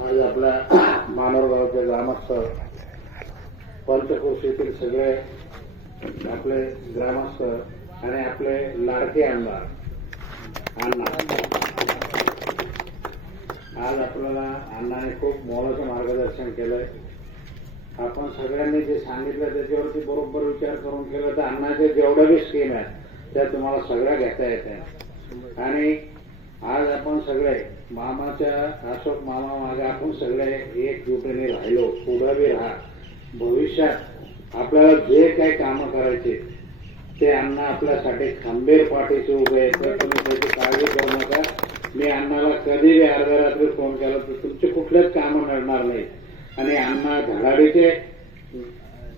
आज आपल्या मानवगावच्या ग्रामस्थ पंचकोशीतील सगळे आपले ग्रामस्थ आणि आपले लाडके आमदार अण्णा. आज आपल्याला अण्णाने खूप मोलाचं मार्गदर्शन केलंय. आपण सगळ्यांनी जे सांगितलं त्याच्यावरती बरोबर विचार करून केला तर अण्णाचे जेवढ्या बी स्कीम आहेत त्या तुम्हाला सगळ्या घेता येत आणि आज आपण सगळे मामाच्या अशोक मामा मागे आपण सगळे एकजुटीने राहिलो पुढे बी राहा. भविष्यात आपल्याला जे काही कामं करायचे ते अण्णा आपल्यासाठी खंबीर पाठीशी उभे आहेत. तर तुम्ही त्याची काळजी करू नका मी अण्णाला कधी बी अर्ध्या रात्री फोन केला तर तुमचे कुठलेच कामं नडणार नाही. आणि अण्णा धडाडीचे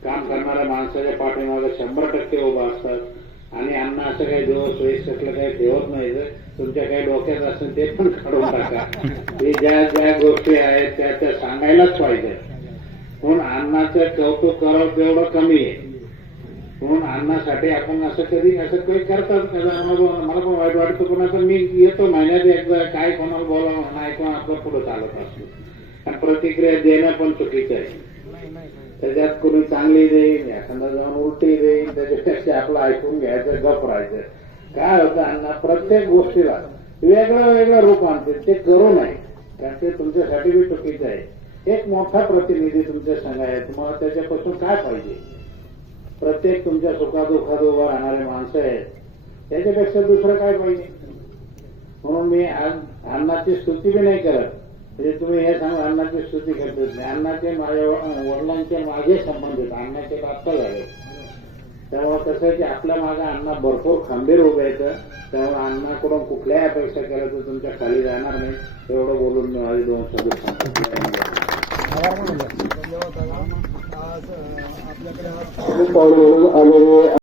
काम करणाऱ्या माणसाच्या पाठीमागे शंभर टक्के उभा असतात. आणि अण्णा असं काही जवळ सोयीसाठी काही ठेवत नाही तुमच्या काही डोक्यात असेल ते पण काढून टाका. हे ज्या ज्या गोष्टी आहेत त्या त्या सांगायलाच पाहिजे. पण अन्नाचं कौतुक करावं तेवढं कमी आहे. म्हणून अन्नासाठी आपण असं कधी असं काही करतात त्याचा मला पण- मला पण वाईट वाटतं पण आता मी येतो महिन्यात एकदा काय कोणाला बोलावं नाही कोण आपलं पुढे चालत असतो आणि प्रतिक्रिया देणं पण चुकीचं आहे. त्याच्यात कोणी चांगली देईल एखादा जाऊन उलटी देईल त्याच्यापेक्षा आपलं ऐकून घ्यायचं गप राहायचं काय होतं अण्णा प्रत्येक गोष्टीला वेगळं वेगळं रूप आणते ते करू नये. कारण ते तुमच्यासाठी बी चुकीचं आहे. एक मोठा प्रतिनिधी तुमच्या संघ आहे तुम्हाला त्याच्यापासून काय पाहिजे? प्रत्येक तुमच्या सुखादुखात उभं राहणारे माणसं आहेत. त्याच्यापेक्षा दुसरं काय पाहिजे? म्हणून मी आज अन्नाची स्तुती बी नाही करत. म्हणजे तुम्ही हे सांगा अण्णाची स्तुती करतात नाही अण्णाचे माझ्या वडिलांचे माझे संबंध आहेत. अण्णाचे आत्ता झाले. त्यामुळे कसं आहे की आपल्या मागे अण्णा भरपूर खंबीर उभे आहेत. त्यामुळे अण्णाकडून कुठल्याही अपेक्षा केल्या तर तुमच्या खाली जाणार नाही. एवढं बोलून मी माझे दोन शब्द सांगतो धन्यवाद. दादा आज अ, आपल्याकडे आज